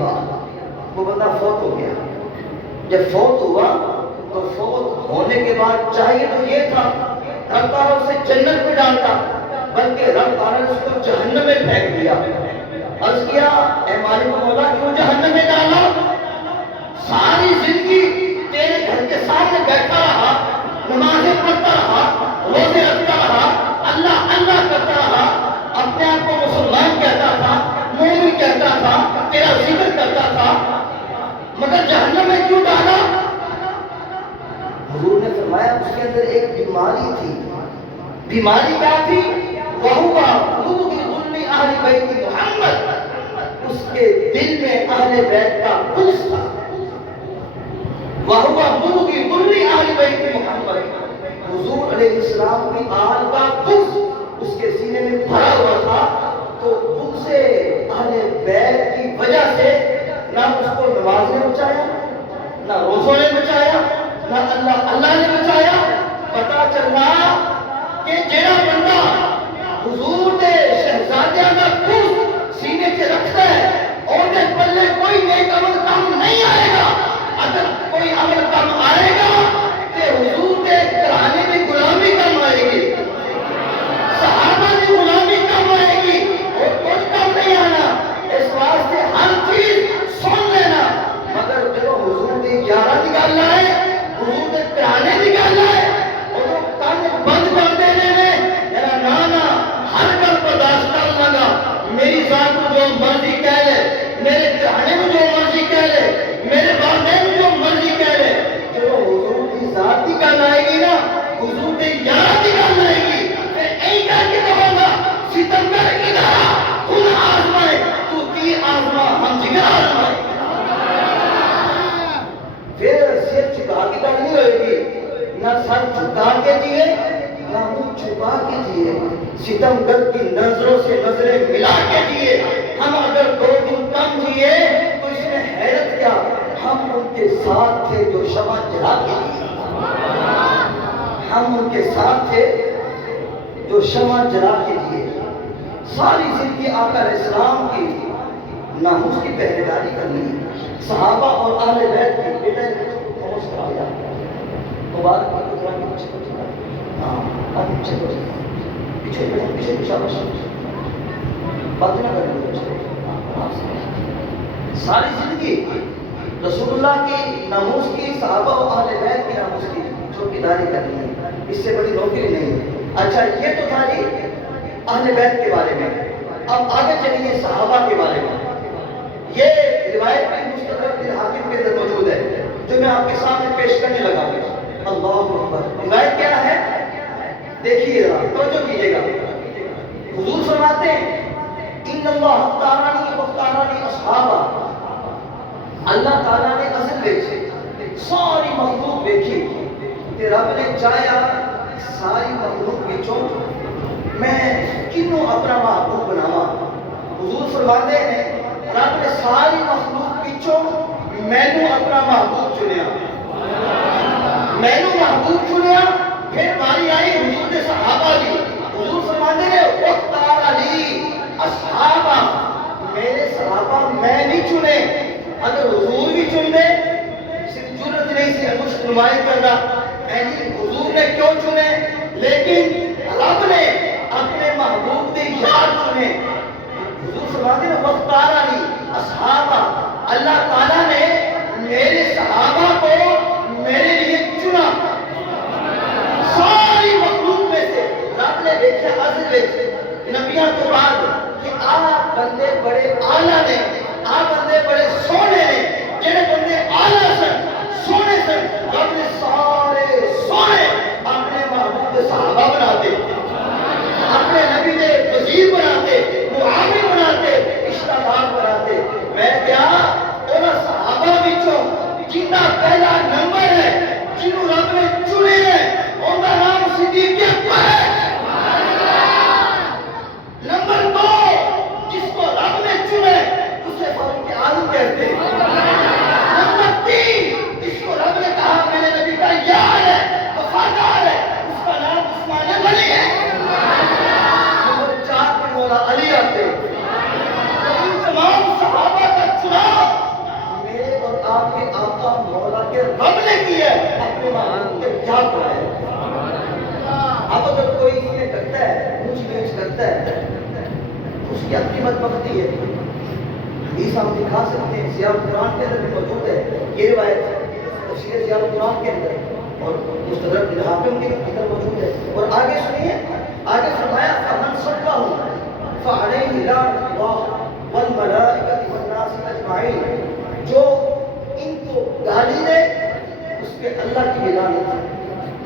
اللہ، وہ بندہ فوت ہو گیا۔ جب فوت ہوا تو فوت ہونے کے بعد چاہیے تو یہ تھا رب تعالیٰ اسے جنت میں ڈالتا، بلکہ رب تعالیٰ نے اس کو جہنم میں پھینک دیا۔ عرض کیا اے مالک مولا کیوں جہنم میں ڈالا؟ ساری زندگی تیرے گھر کے سامنے بیٹھا رہا، نمازیں پڑھتا رہا، روزے رکھتا رہا، اللہ اللہ کرتا رہا، اپنے آپ کو مسلمان کہتا تھا، مومن کہتا تھا، تیرا ذکر کرتا تھا، مگر جہنم میں کیوں ڈالا؟ حضور نے فرمایا اس کے اندر ایک بیماری تھی۔ بیماری کیا تھی؟ وَهُوَ مُبْغِضٌ لِأَهْلِ بَيْتِ محمد، اس کے دل میں اہل بیت کا بغض تھا۔ وَهُوَ مُبْغِضٌ لِأَهْلِ بَيْتِ محمد، حضور علیہ السلام کی آل کا بغض اس کے سینے میں بھرا ہوا تھا۔ تو بغض اہل بیت کی وجہ سے نہ اس کو نماز نے بچایا، نہ روزوں نے بچایا، نہ اللہ اللہ نے بچایا۔ پتا چلا کہ جڑا بندہ حضور دے شہزادیاں دا بغض سینے سے رکھتا ہے اور دے پلے کوئی نیک عمل کام نہیں آئے گا۔ اگر کوئی عمل کام آئے گا تو حضور دے گھرانے کی غلامی کم آئے گی، صحابہ کی غلامی کم آئے گی، اور کچھ کم نہیں آنا۔ اس واسطے ہر چیز سن لینا، مگر جو حضور دی یارہ دی گل آئے، حضور دے گھرانے دی گل آئے، اور وہ کن بند کر دینے میں میرا نانا ہر گل برداشت کر لگا۔ میری ذات کو جو مرضی کہہ لے، میرے گھرانے کو جو مرضی کہہ لے، میرے والدین کو جو مرضی کہہ لے، جو حضور کی ذات کی گل آئے گی نا، حضور کی یارہ کی گل آئے گی، پھر این کہہ کے کہوں گا ستمگر ادارہ خود آزمائے، تو تیر آزما ہم جگر آزمائے۔ پھر سر چھکا کے گل نہیں ہوئے گی، نہ سر جھکا کے جیے نہ منہ چھپا کے جیے، ستمگر کی نظروں سے نظریں ملا کے جیے۔ ہم اگر 2 دن کم جیے تو اس میں حیرت کیا، ہم ان کے ساتھ تھے جو شمع جلا کے جیے، ہم ان کے ساتھ تھے جو شمع جلا کے جیے۔ ساری زندگی آقا علیہ السلام کی ناموس کی پہرےداری کرنی ہے، صحابہ اور اہل بیت کی بیٹا خاموش کرا دیا مبارک کو ذرا پیچھے کو چلا، ہاں اب پیچھے کو پیچھے پیچھے شاباش بات نہ کریں۔ ساری زندگی رسول اللہ کی ناموس کی، صحابہ اور اہل بیت کی ناموس کی چوکیداری کرنی ہے، اس سے بڑی نوکری نہیں ہے۔ اچھا یہ تو تھا جی اہل بیت کے بارے میں، اب آگے چلیے صحابہ کے بارے میں۔ یہ روایت میں مستدرک الحاکم کے اندر موجود ہے جو میں آپ کے سامنے پیش کرنے لگا ہوں۔ اللہ اکبر، روایت کیا ہے دیکھیے ذرا، توجہ کیجیے گا۔ حضور فرماتے ہیں ان اللہ اختارنی واختارنی اصحابہ، اللہ تعالیٰ نے اصل دیکھے ساری مخلوق دیکھی کہ رب نے چاہیا ساری مخلوق بچوں میں کنوں اپنا محبوب بناوا۔ حضور فرماتے ہیں رب نے ساری مخلوق بچوں مینوں اپنا محبوب چنیا، مینوں محبوب چنیا۔ پھر باری آئی حضور کے صحابہ کی، حضور فرماتے ہیں اختار علی اصحابہ، میرے صحابہ میں نہیں چنے۔ اگر حضور بھی چن دے صرف ضرورت نہیں سی مجھ نمائش کرنا حضور نے کیوں چنے، لیکن رب نے اپنے محبوب کی یاد چنے۔ حضور فرماتے ہیں اختار علی اصحابہ، اللہ تعالیٰ نے میرے صحابہ کو میرے لیے چنا۔ ساری مخلوق میں سے رب نے دیکھا عزل نبیوں کے بعد کہ آپ بندے بڑے اعلیٰ نے، آپ بندے بڑے سونے نے، جنہیں بندے اعلیٰ سن سونے سن، رب نے سارے سونے اپنے محبوب کے صحابہ بناتے، اپنے نبی کے وزیر بناتے، معاون بناتے، رشتہ دار بناتے۔ میں کیا کی ہے اپنے ماں کے کیا کرائے. اب اگر کوئی اس میں کرتا ہے اونچ نیچ کرتا ہے اس کی اپنی بدبختی ہے. حدیث ہم دکھا سکتے ہیں, سیاق قرآن کے اندر بھی موجود ہے یہ روایت, تفسیر سیاق قرآن کے اندر اور مستدرک الحاکم کے اندر موجود ہے. اور آگے سنیے, آگے فرمایا فمن صبہ فعلیہ لعنۃ اللہ والملائکۃ والناس اجمعین, جو ان کو گالی دے اس پہ اللہ کی بھی لعنت ہے,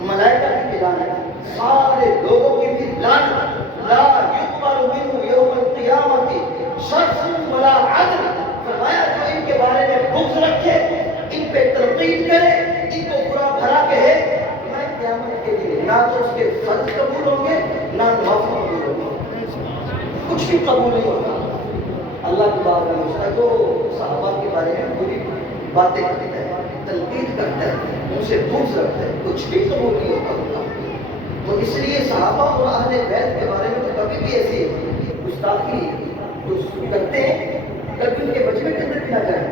ملائکہ کی بھی لعنت ہے, سارے لوگوں کی بھی لعنت. لا یقبل منہ یوم القیامۃ شرف ولا عدل. فرمایا جو ان کے بارے میں بغض رکھے, ان پہ تنقید کرے, ان کو برا بھلا کہے, میں قیامت کے دن نہ تو اس کے فرض قبول ہوں گے نہ نوافل قبول ہوں گے, کچھ بھی قبول نہیں ہوگا. اللہ کی بات میں اس کا جو صحابہ کے بارے میں پوری باتیں کرتا ہے, تنقید کرتا ہے, ان سے بغض رکھتا ہے, کچھ بھی قبول نہیں ہوگا. تو اس لیے صحابہ اور اہل بیت کے بارے میں تو کبھی بھی ایسی گستاخی جو کرتے ہیں کبھی ان کے مجمع کے اندر بھی نہ جائیں,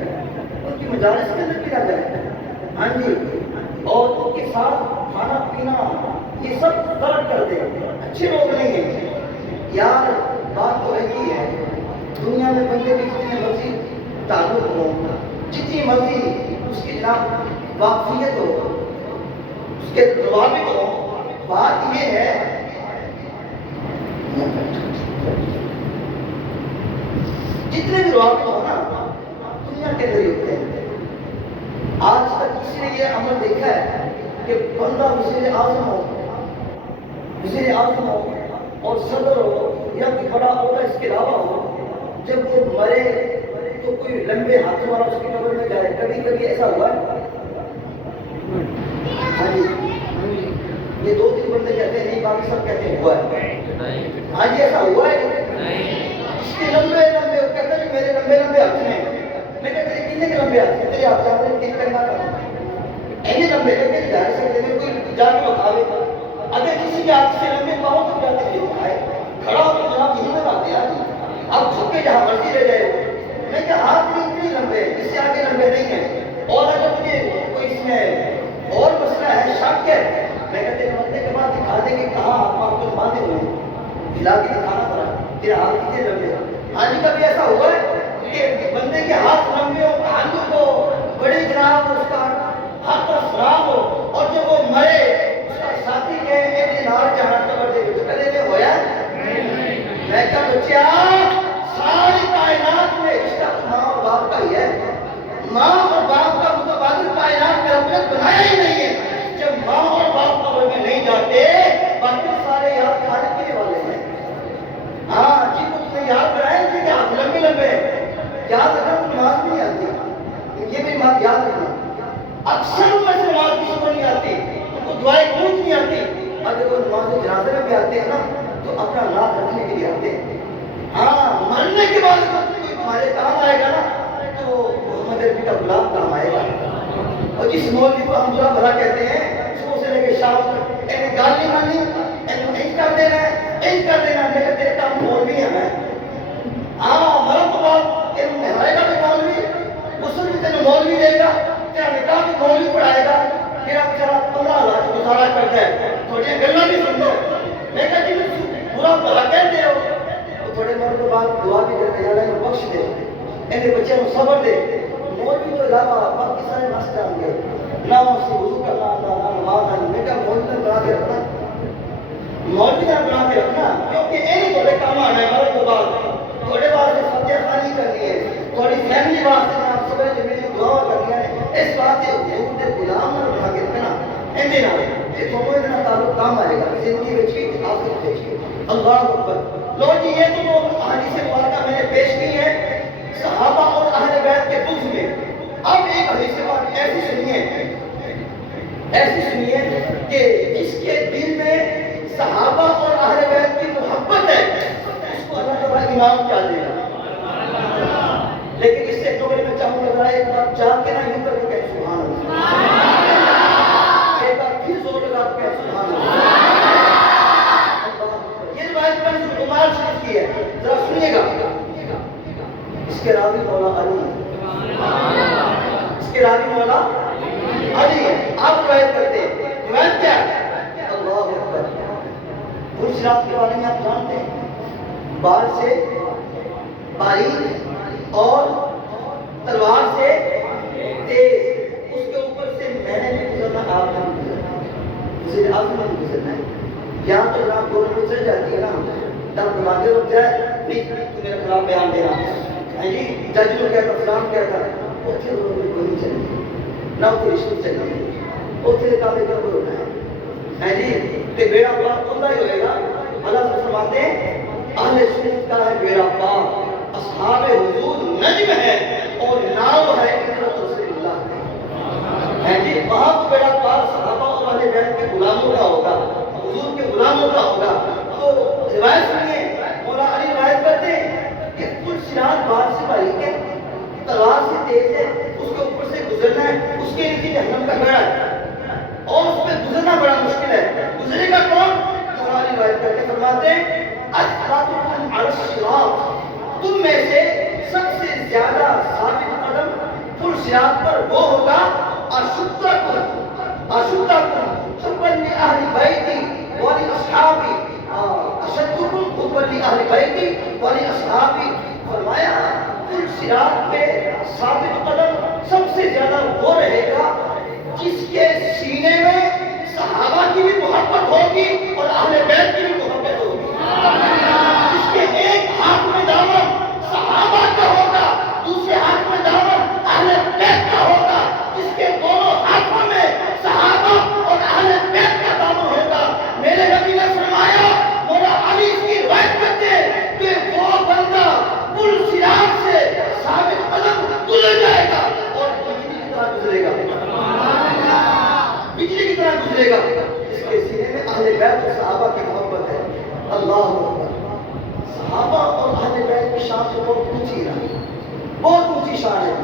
ان کی مجالس کے اندر بھی نہ جائیں. ہاں جی, اور ان کے ساتھ کھانا پینا یہ سب ترک کر دیں, اچھے لوگ نہیں ہیں. یار بات تو ایسی ہے, دنیا میں بندے بھی جتنے مرضی تعلق ہو, جتنی مرضی اس کی جناب واقفیت ہو, اس کے روابط ہو, بات یہ ہے جتنے بھی روابط ہو نا دنیا کے اندر ہوتے ہیں. آج تک کسی نے یہ عمل دیکھا ہے کہ بندہ وزیر اعظم ہو اور صدر ہو یا کوئی بڑا عہدہ اس کے علاوہ ہو, جب وہ مرے تو کوئی لمبے ہاتھوں والا اس کی قبر میں جائے؟ کبھی کبھی ایسا ہوا ہے؟ ہاں جی, یہ دو تین بندے کہتے ہیں نہیں, باقی سب کہتے ہیں ہوا ہے. ہاں جی, ایسا ہوا ہے. اس کے لمبے لمبے کہتے ہیں میرے لمبے لمبے ہاتھ ہیں. میں کہتے ہیں کتنے کے لمبے ہاتھ ہیں تیرے ہاتھ جاتے ہیں, تین کرنا کر ایسے لمبے کہتے ہیں جا سکتے ہیں, کوئی جا کے بتاوے. اگر کسی کے ہاتھ سے لمبے پاؤں تک جاتے ہیں دکھائے, کھڑا ہو تو جناب یہی میں آتے ہیں, آپ جھک کے جہاں مرضی رہ جائے. میں کہ ہاتھ بھی اتنے لمبے ہیں, اس سے آگے لمبے نہیں ہیں. اور اگر مجھے کوئی اس میں اور مسئلہ ہے, شک ہے, میں کہتے ہیں مرنے کے بعد دکھا دیں گے کہاں آپ کو باندھے ہوئے ہیں, ہلا کے دکھانا پڑا تیرا ہاتھ کتنے لمبے ہیں. ہاں جی, کبھی ایسا ہوا ہے کہ بندے کے ہاتھ لمبے ہو, تعلق ہو, بڑی جناب اس کا ہر طرف سلام ہو, اور جب وہ مرے اس کا ساتھی کہے اے نار جہاں قبر دے تو کدے میں ہویا؟ میں کہا بچیا ساری کائنات میں رشتہ ماں اور باپ کا ہی ہے. ماں اور باپ کا متبادل کائنات میں رب نے بنایا ہی نہیں ہے. جب ماں اور باپ قبر میں نہیں جاتے باقی سارے یاد کھانے پینے والے ہیں. ہاں جن کو تم نے یاد بنایا تھے کہ ہاتھ لمبے لمبے یاد رکھنا, تو نماز بھی نہیں آتی, یہ بھی بات یاد رکھنا. اکثر میں سے نماز کی شکر نہیں آتی, ان کو دعائیں کچھ نہیں آتی. اگر وہ نماز جنازے میں بھی آتے ہیں نا تو اپنا نام رکھنے کے لیے آتے ہیں. ہاں, مرنے کے بعد کوئی تمہارے کام آئے گا نا تو محمد عربی کا غلام کام آئے گا. اور جس مولوی کو ہم برا بھلا کہتے ہیں صبح سے لے کے شام تک انہیں گال نہیں مانی, انہیں کر دینا ہے, انہیں کر دینا ہے, کہ تیرے کام مولوی ہے. میں ہاں مرن تو بعد تیرے نہلائے گا بھی مولوی, غسل بھی تیرے مولوی دے گا, تیرا نکاح بھی مولوی پڑھائے گا. تیرا بچارا 15,000 گزارا کرتا ہے, تھوڑی گلا نہیں سنتا. میں کہتی ہوں برا بھلا کہتے ہو, تو تھوڑے مرن کے بعد دعا بھی کرتے ہیں اللہ بخش دے, انہیں بچے کو صبر دے. مولوی کے علاوہ باقی سارے مسئلے جان گے, نہ اس سے وضو کرنا آتا, نہ نماز آنا. میں کہا مولوی نے بنا کے رکھنا, مولوی نے بنا کے رکھنا, کیونکہ یہ تھوڑے کام آنا ہے. مرن کے بعد تھوڑے بعد سے فتح خانی کرنی ہے, تھوڑی فیملی واسطے آپ سب نے میری دعا کرنی ہے. اس بات کے حضور کے غلام نے بنا کے رکھنا, اندے نہ یہ تھوڑے اتنا تعلق کام آئے گا زندگی میں چیز آخر میں چیز. اللہ اکبر. لو جی, یہ تو وہ حدیث مبارکہ میں نے پیش کی ہے صحابہ اور اہل بیت کے بغض میں. اب ایک حدیث بات ایسی سنیے کہ جس کے دل میں صحابہ اور اہل بیت کی محبت ہے اس کو اللہ تعالیٰ انعام کیا دے گا. لیکن اس سے پہلے میں چاہوں گا ایک بار جا کے نہ یوں کر کے کہیں سبحان اللہ, ایک بار پھر زور لگا کے کہیں سبحان اللہ. یہ روایت میں نے عمر شریف کی ہے, ذرا سنیے گا. اس کے راوی مولا علی, اس کے راوی مولا علی ہے. آپ روایت کرتے ہیں، روایت کیا ہے؟ اللہ اکبر، پرسرات کے بارے میں آپ جانتے ہیں، بال سے باریک اور تلوار سے تیز، اس کے اوپر سے میں نے بھی گزرنا، آپ نے بھی گزرنا، اسے آپ نے بھی گزرنا ہے۔ یہاں تو جناب دونوں میں چل جاتی ہے نا، تب دماغے رک جائے، نہیں تو میرا خلاف بیان دینا ہے جی، جج کو کہتا فلان کہتا وہ پھر کوئی نہیں چلے نہ پھر رشوت چلے وہ پھر کافی کر ہونا ہے جی، کہ بیڑا پاک اللہ ہی ہوئے گا۔ اللہ سے فرماتے ہیں اہل سنت کا ہے بیڑا پاک، اصحاب حضور نجم ہے اور ناؤ ہے اطرت رسول اللہ ہے جی، وہاں کو بیڑا پاک صحابہ اور اہل بیت کے غلاموں کا ہوگا، حضور کے غلاموں کا ہوگا۔ تو روایت سنیے، مولا علی روایت کرتے ہیں کہ کل سرات بال سے باریک ہے، تلوار سے تیز ہے، اس کے اوپر سے گزرنا ہے، اس کے نیچے جہنم کا گڑھا ہے اور اس پہ گزرنا بڑا مشکل ہے۔ گزرے گا کون؟ مولا علی روایت کرتے فرماتے ہیں اثباتکم علی الصراط، تم میں سے سب سے زیادہ ثابت قدم پل صراط پر وہ ہوگا اشدکم حبا لأہل بیتی ولاصحابی، اشدکم حبا لأہل بیتی ولاصحابی، فرمایا پل صراط پہ ثابت قدم سب سے زیادہ وہ رہے گا جس کے سینے میں صحابہ کی بھی محبت ہوگی اور اہل بیت کی بھی محبت ہوگی، جس کے ایک ہاتھ میں دامن صحابہ کا ہوگا، دوسرے ہاتھ میں دامن اہل بیت کا ہوگا، جس کے دونوں ہاتھوں میں صحابہ اور اہل بیت کا دامن ہوگا۔ میرے نبی نے فرمایا، مولا علی اس کی روایت کرتے ہیں کہ وہ بندہ پل صراط سے ثابت قدم گزر جائے گا اور بجلی کی طرح گزرے گا، بجلی کی طرح گزرے گا، جس کے سینے میں اہل بیت اور صحابہ کی محبت ہے۔ اللہ اکبر، صحابہ اور اہل بیت کی شان تو بہت اونچی ہے، بہت اونچی شان ہے۔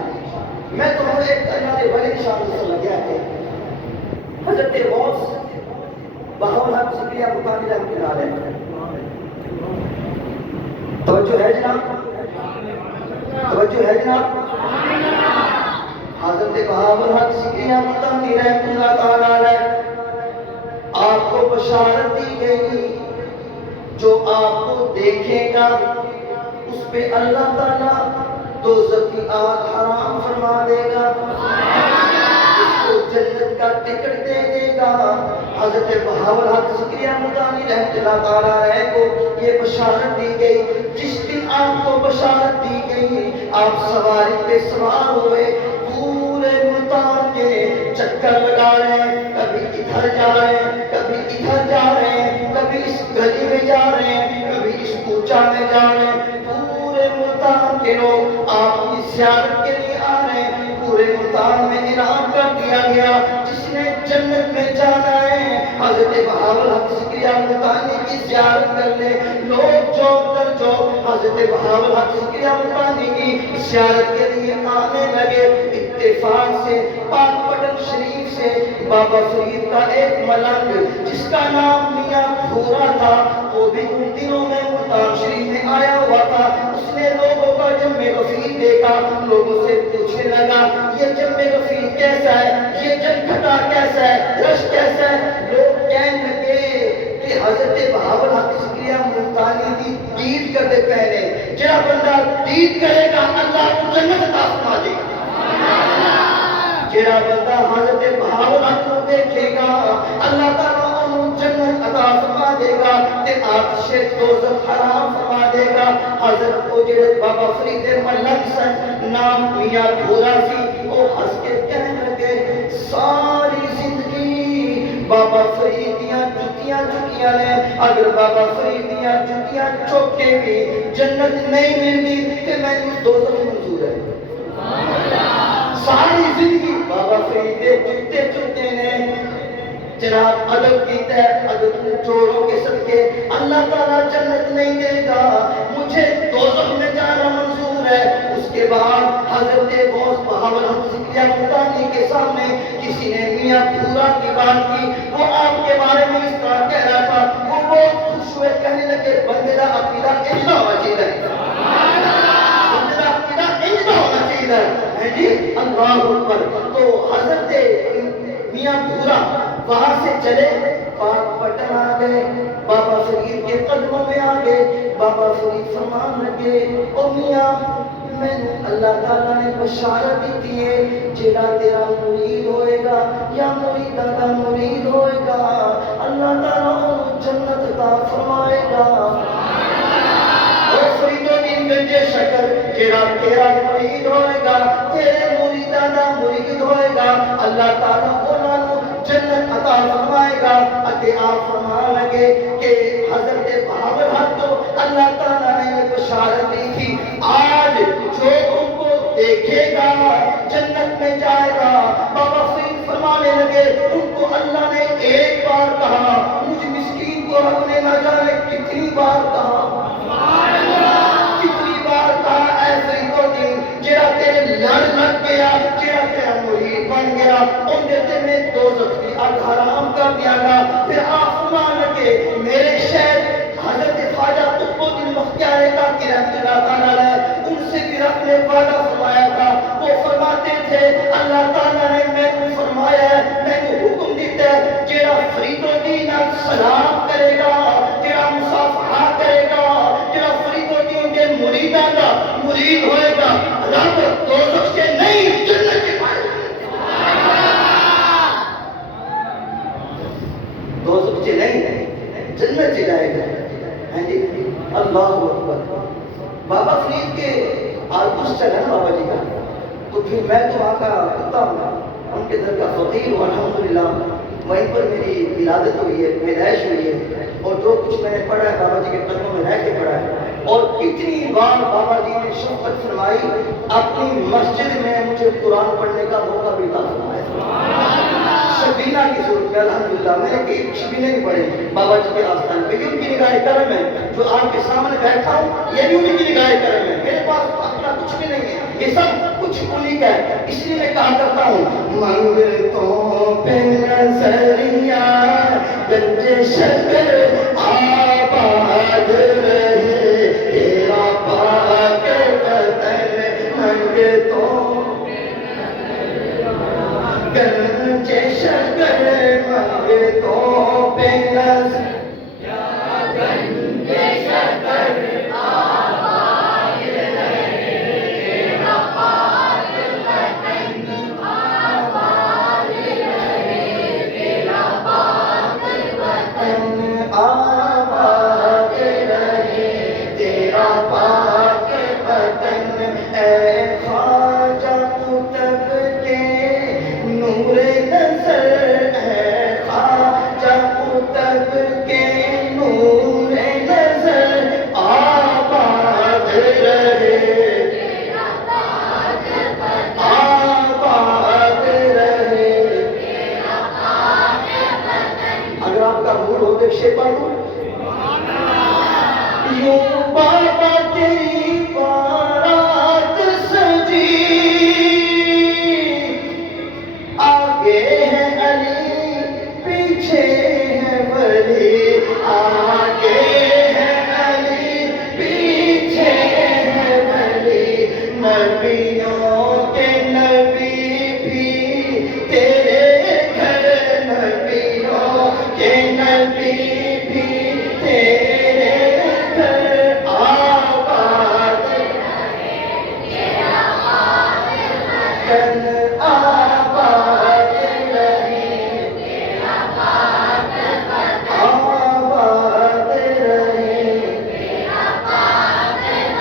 میں تمہیں ایک اللہ ولی کی شان سے لگیا ہے، حضرت غوث بہاولحق ذکریہ مکانی رحمۃ اللہ علیہ، توجہ ہے جناب، توجہ ہے جناب، حضرت بہاولحق ذکریہ مکانی رحمۃ اللہ تعالی علیہ، آپ کو بشارت دی گئی جو آپ کو دیکھے گا اس پہ اللہ تعالیٰ دوزخ کی آگ حرام فرما دے گا، اس کو جنت کا ٹکٹ دے دے گا۔ حضرت بہاولحق ذکریہ مدانی رحمۃ اللہ تعالیٰ علیہ کو یہ بشارت دی گئی۔ جس دن آپ کو بشارت دی گئی آپ سواری پہ سوار ہوئے، پورے ملتان کے چکر لگا رہے ہیں، کبھی ادھر جا رہے ہیں، کبھی ادھر جا رہے ہیں، کبھی اس گلی میں جا رہے ہیں، کبھی اس کوچہ میں جا رہے ہیں، پورے ملتان کے لوگ آپ کی زیارت کے لیے آ رہے ہیں۔ پورے ملتان میں اعلان کر دیا گیا جس نے جنت میں جانا ہے حضرت بہاولحق ذکریہ ملتانی کی زیارت کر لے۔ لوگ چوک در چوک حضرت بہاولحق ذکریہ ملتانی کی زیارت کے لیے آنے لگے۔ اتفاق سے پاک پٹن شریف سے بابا فرید کا ایک ملنگ جس کا نام میاں بھورا تھا، وہ بھی ان دنوں میں ملتان شریف میں آیا ہوا تھا۔ اس نے لوگوں کا جمع غفیر دیکھا، لوگوں سے پوچھنے لگا یہ جمع غفیر کیسا ہے، یہ جمگھٹا کیسا ہے، رش کیسا ہے؟ لوگ کہنے لگے کہ حضرت بہاولحق ذکریہ ملتانی دی دید کرتے پہلے، جہاں بندہ دید کرے گا اللہ کو جنت عطا فرما دے گا، جہاں بندہ حضرت بہاولحق کو دیکھے گا اللہ تعالیٰ انہوں جنت عطا فرما دے گا تے آتش دوزخ حرام فرما دے گا۔ حضرت کو جڑے بابا فرید ملک سن نام میاں بھورا سی، وہ ہنس کے کہنے لگے ساری زندگی بابا فرید دیاں جتیاں چکیاں نے، اگر بابا فرید دیاں جتیاں چک کے بھی جنت نہیں ملتی کہ میں دوزخ منظور ہے۔ ساری زندگی بابا فرید جتے چکتے نے جناب ادب کیتا ہے، ادب چوروں کے صدقے اللہ تعالیٰ جنت نہیں دے گا، مجھے دوزخ میں جانا منظور ہے۔ اس کے بعد حضرت غوث بہاولحق ذکریہ ملتانی کے سامنے کسی نے میاں بھورا کی بات کی، وہ آپ کے بارے میں اس طرح کہہ رہا تھا، وہ بہت خوش ہوئے، کہنے لگے بندے دا عقیدہ اجلا ہونا چاہیے، بندے دا عقیدہ اجلا ہونا چاہیے ہے جی، اللہ اکبر۔ تو حضرت میاں بھورا وہاں سے چلے، پاک پٹن آ گئے، بابا فرید کے قدموں میں آ گئے۔ بابا فرید فرمان لگے، او میاں میں اللہ تعالیٰ نے بشارت دیتی ہے جیڑا تیرا مرید ہوئے گا یا مریدہ کا مرید ہوئے گا اللہ تعالیٰ انہوں جنت عطا فرمائے گا۔ اور فرید الدین گنجے شکر جیڑا تیرا مرید ہوئے گا، تیرے مریدہ کا مرید ہوئے گا، اللہ تعالیٰ انہوں جنت عطا فرمائے گا۔ اتے آپ فرمان لگے کہ حضرت بہاول حق تو اللہ تعالیٰ نے بشارت دی تھی، آج جو ان کو دیکھے گا جنت میں جائے گا۔ بابا فرید فرمانے لگے ان کو اللہ نے ایک بار کہا، مجھ مسکین کو رب نے نہ جانے کتنی بار کہا، کتنی بار کہا، اے فرید الدین جیڑا تیرے لڑ لگ گیا، جیڑا تیرا مرید بن گیا، ان دیتے میں دوزخ کی آگ حرام کر دیا گا۔ پھر آپ فرمان لگے میرے شہر حضرت خواجہ قطب الدین بختیار کاکی رحمۃ اللہ تعالیٰ علیہ ان سے بھی رب نے وعدہ فرمایا تھا، وہ فرماتے تھے اللہ تعالیٰ نے میں کو فرمایا ہے، میں کو حکم دیتا ہے جیڑا فرید الدین سلام کرے گا، جیڑا مصافحہ کرے گا، جیڑا فرید الدین کے مریدہ کا مرید ہوئے گا، رب دوزخ سے نہیں جنت سے پائے گا، دوزخ سے نہیں جنت سے جائے گا۔ جی اللہ اکبر۔ بابا فرید کے آلبس چلا نا بابا جی کا، تو پھر میں تو وہاں کا کتا ہوں، ان کے در کا فقیر ہوں الحمدللہ، وہیں پر میری ولادت ہوئی ہے، پیدائش ہوئی ہے، اور جو کچھ میں نے پڑھا ہے بابا جی کے قدموں میں رہ کے پڑھا ہے۔ اور اتنی بار بابا جی نے شفقت فرمائی، اپنی مسجد میں مجھے قرآن پڑھنے کا موقع بھی عطا فرمایا، شبینہ کی صورت میں الحمدللہ میں نے ایک شبینہ بھی پڑھے بابا جی کے آستان پہ، یہ ان کی نگاہ کرم ہے، جو آپ کے سامنے بیٹھا ہوں یہ بھی انہیں کی نگاہ کرم ہے، میرے پاس اپنا کچھ بھی نہیں ہے، یہ سب کچھ انہیں کا ہے، اس لیے میں کہا کرتا ہوں منگتوں پہ نظریہ گنج شکر آباد رہے تیرا پاک وطن، منگتوں گنج شکر منگتوں پہ نظر گنج شکر آباد رہے تیرا پاک وطن، آباد رہے تیرا پاک وطن، آباد رہے تیرا پاک وطن، اے خواجہ قطب کے نور نظر، ہے خواجہ قطب کے نور نظر، آباد رہے آباد رہے۔ اگر آپ کا موڈ ہو تو ایک شعر پڑھوں، یوں بابا تیری بارات سجی، آگے ہے علی پیچھے ہے ولی، آگے ہے علی پیچھے ہے ولی، نبیوں کے نبی بھی تیرے گھر، نبیوں کے نبی بھی تیرے گھر، آباد کن آباد رہے آباد رہے۔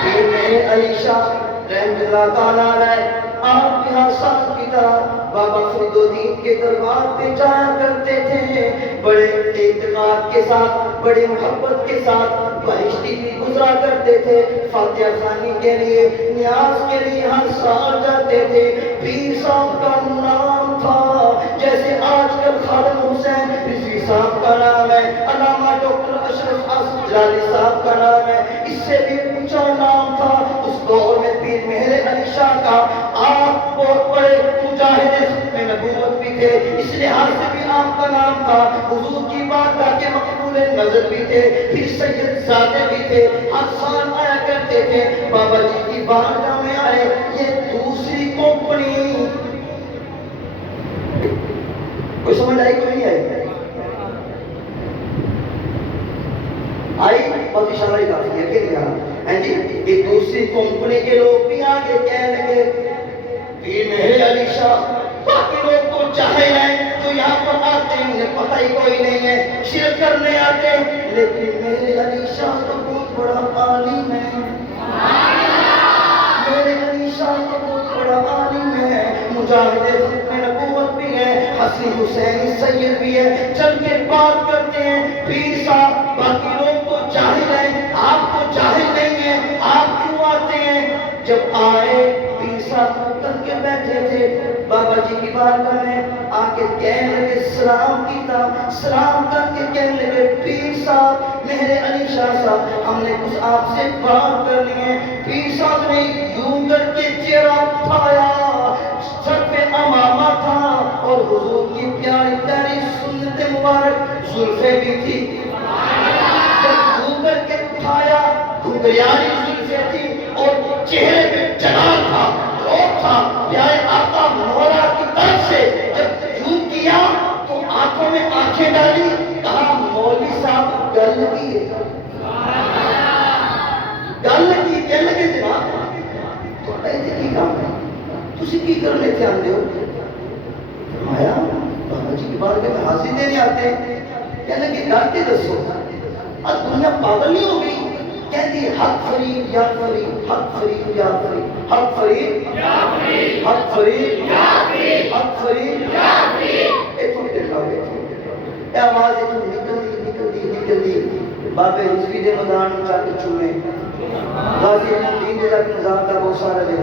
پیر علی شاہ رحمۃ اللہ تعالیٰ علیہ آپ کے ہر سال کی طرح بابا فرید الدین کے دربار پہ جایا کرتے تھے، بڑے اعتقاد کے ساتھ، بڑے محبت کے ساتھ بہشتی بھی گزرا کرتے تھے، فاتحہ خوانی کے لیے، نیاز کے لیے ہر سال جاتے تھے۔ پیر صاحب کا نام تھا جیسے آج کل خادم حسین رضوی صاحب کا نام ہے، علامہ ڈاکٹر اشرف حسن جلالی صاحب کا نام ہے، اس سے بھی اونچا نام تھا اس دور میں پیر مہر علی شاہ کا۔ آپ بہت بڑے مجاہد ختم نبوت بھی تھے، اس لحاظ سے بھی آپ کا نام تھا، حضور کی بارگاہ کے مقبول نظر بھی تھے، پھر سید زادے بھی تھے، ہر سال آیا کرتے تھے بابا جی کی بارگاہ میں آئے۔ یہ دوسری کمپنی کوئی سمجھ آئی کوئی نہیں آئی بہت اشارہ ہی کافی ہے کہ نہیں آنا جی. ایک دوسری کمپنی کے لوگ بھی آگے کہنے لگے پیر میرے علی شاہ باقی لوگ تو چاہے ہیں جو یہاں پر آتے ہیں انہیں پتہ ہی کوئی نہیں ہے شرک کرنے آتے ہیں لیکن میرے علی شاہ تو بہت بڑا عالم ہے میرے علی شاہ تو بہت بڑا عالم ہے مجاہد ختم نبوت بھی ہے حسین حسین سید بھی ہے چل کے بات کرتے ہیں پیر صاحب باقی لوگ تو جاہل ہیں آپ تو جاہل نہیں ہیں آپ کیوں آتے ہیں جب آئے پیر صاحب کر کے بیٹھے تھے بابا جی کی بارگاہ میں آ کے کہنے لگے سلام کیتا سلام کر کے کہنے لگے پیر صاحب میرے علی شاہ صاحب ہم نے کچھ آپ سے بات کرنی ہے پیر صاحب نے یوں کر کے چہرہ اٹھایا سر پہ امامہ تھا اور حضور کی پیاری پیاری سنت مبارک زلفیں بھی تھی جب یوں کر کے اٹھایا گھنگریالی زلفیں تھی اور چہرے پہ جلال تھا روح تھا پیارے آقا مولا کی طرف سے جب یوں کیا تو آنکھوں میں آنکھیں ڈالی کہا مولوی صاحب گل کی ہے گل کی کہنے لگے جناب تو ایسے کی کام ہے تسی کی کرنے تھے آندے ہو فرمایا بابا جی کی بارگاہ میں حاضری دینے آتے ہیں کہنے لگے گاتے دسو اب دنیا پاگل نہیں ہو گئی کہتی حق فرید یا فرید حق فرید یا فرید حق فرید یا فرید حق فرید یا فرید حق فرید یا فرید ایک تھوڑی دیر لاؤ اے آواز ایک نکلتی بابے رضوی دے مدان چاہ کے چھوڑے غازی الدین دے جاک نظام کا بہت سارا دے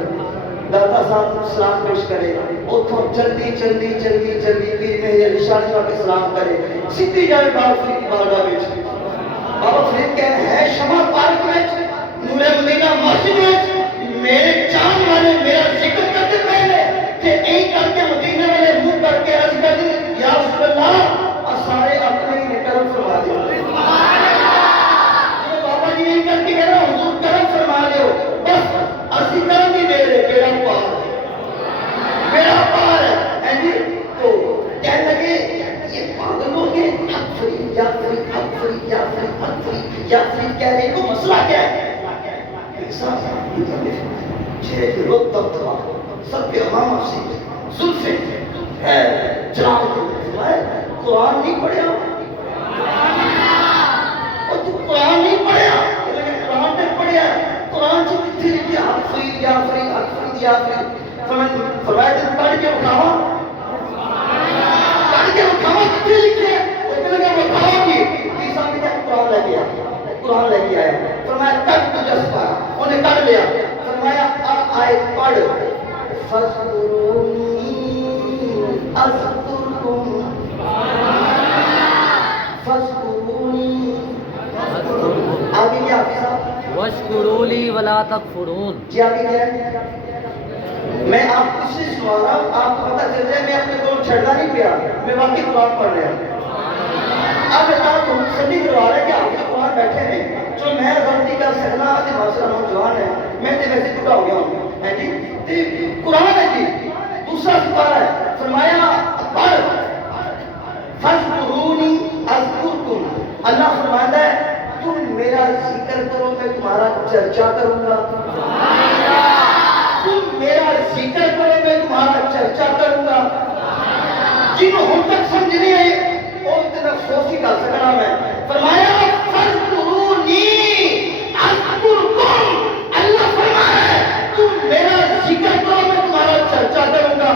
داتا صاحب سلام پیش کرے اتھوں جلدی پیر میرے علی شاہ جا کے سلام کرے سیدھی جائے بابا فرید کی بارگاہ میں بابا فرید کہہ ہے شمع پارک میں نور مدینہ مسجد میں میرے جان والے میرا ذکر کرتے پہلے کہ ایک کر کے مدینہ والے منہ کر کے عرض کر دی یا رسول اللہ سارے اپنے ہی کرم فرما دے بابا جی نہیں کر کے کہہ رہا حضور کرم فرما دے بس اسی کرم ہی دے رہے میرا پار ہے جی تو کہنے لگے یہ پاگل ہو گئے حق فرید یا فرید حق فرید یا فرید حق فرید یا فرید کہہ رہے کو مسئلہ کیا ہے چہرے کے روک دب دبا سب کے امامہ سے زلفیں ہے جلال کے قرآن نہیں پڑھیا اور تو قرآن نہیں پڑھیا لیکن قرآن نے پڑھیا قرآن سے کتنے لکھے حق فرید یا فرید حق فرید یا فرید فرمایا تھے پڑھ کے اٹھاوا کتنے لکھے وہ کہنے لگا بتاؤ گی عیسیٰ نے قرآن لے کے آیا فرمایا تک تو جذبہ انہیں کر لیا فرمایا اب آئے پڑھ فَذْكُرُونِي أَذْكُرْكُمْ فَذْكُرُونِي آگے کیا حافظ صاحب وَاشْكُرُوا لِي وَلَا تَكْفُرُونَ جی آگے کیا ہے میں آپ کو اس سے سنا رہا ہوں آپ کو پتہ چل رہا ہے میں اپنے کو چھڑنا نہیں پیا میں واقعی قرآن پڑھ رہا ہوں اب بتاؤ تم سبھی کروا رہے کہ آپ کے قرآن بیٹھے ہیں جو میں غلطی کا سہنا آدھے معاشرہ نوجوان ہے میں تو ویسے ٹوٹا ہو گیا ہوں ہے جی قرآن ہے جی دوسرا سپارہ ہے فرمایا پڑھ فَذْكُرُونِي أَذْكُرْكُمْ اللہ فرماتا ہے تم میرا ذکر کرو میں تمہارا چرچا کروں گا تم میرا ذکر کرو میں تمہارا چرچا کروں گا جنہوں ہم تک سمجھ نہیں آئے وہ اتنا افسوس ہی کر سکنا میں فرمایا فَذْكُرُونِي أَذْكُرْكُمْ اللہ فرمایا ہے تم میرا ذکر کرو میں تمہارا چرچا کروں گا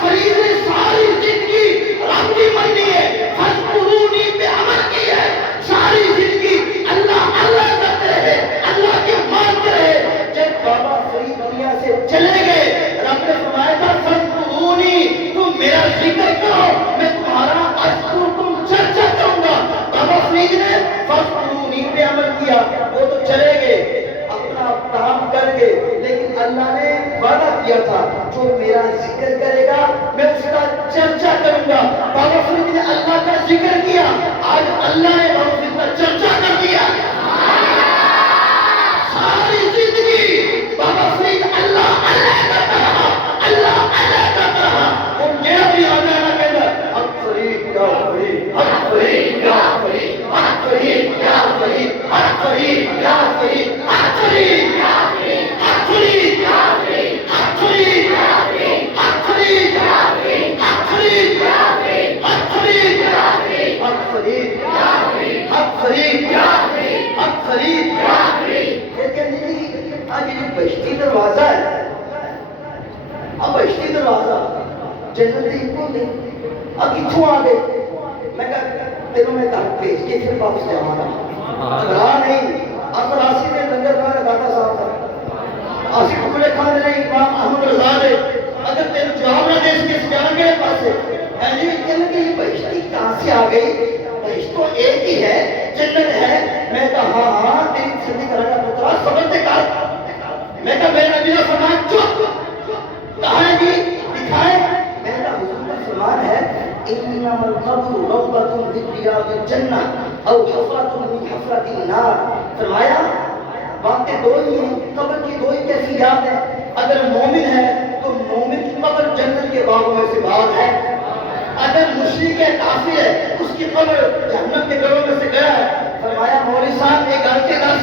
فرید نے ساری زندگی رب کی منی ہے فَذْكُرُونِی پہ عمل کی ہے ساری زندگی اللہ اللہ کرتے رہے اللہ کے مانتے رہے جب بابا فرید دنیا سے چلے گئے رب نے فرمایا تھا فَذْكُرُونِی تم میرا ذکر کرو میں تمہارا اذکرکم چرچا کروں گا بابا فرید نے فَذْكُرُونِی پہ عمل کیا وہ تو چلے گئے اپنا کام کر کے لیکن اللہ نے وعدہ کیا تھا جو میرا ذکر کرے گا میں اس کا چرچا کروں گا بابا فرید نے اللہ کا ذکر کیا آج اللہ نے بابا فرید کا چرچا کر دیا ساری زندگی بابا فرید اللہ اللہ کرتا رہا اللہ اللہ کرتا رہا اور میرا بھی آنا دروازہ جنت دی کو دے اب کتوں آ گئے میں کہا تینوں میں گھر بھیج کے پھر واپس جاواں گا گھبرا نہیں اگر آسی نے لنگر کا داتا صاحب کا آسی ٹکڑے کھانے نہیں امام احمد رضا دے اگر تینوں جواب نہ دے اس کے جان کے پاس ہے جی کہنے کہ یہ بہشتی کہاں سے آ گئی بہشت تو ایک ہی ہے جنت ہے میں کہا ہاں تیری صدیق کرا کا پترا صبر سے کر میں کہا میرے نبی نے فرمایا چپ کہاں ہے جی دکھائے میں کہا حضور کا فرمان ہے انما القبر روضۃ من ریاض الجنہ او حفرۃ من حفرۃ النار فرمایا باتیں دو ہی ہیں قبر کی دو ہی کیفیات ہیں اگر مومن ہے تو مومن کی قبر جنت کے باغوں میں سے باغ ہے اگر مشرک ہے کافر ہے اس کی قبر جہنم کے گڑھوں میں سے گیا ہے فرمایا مولوی صاحب ایک گھر کے 10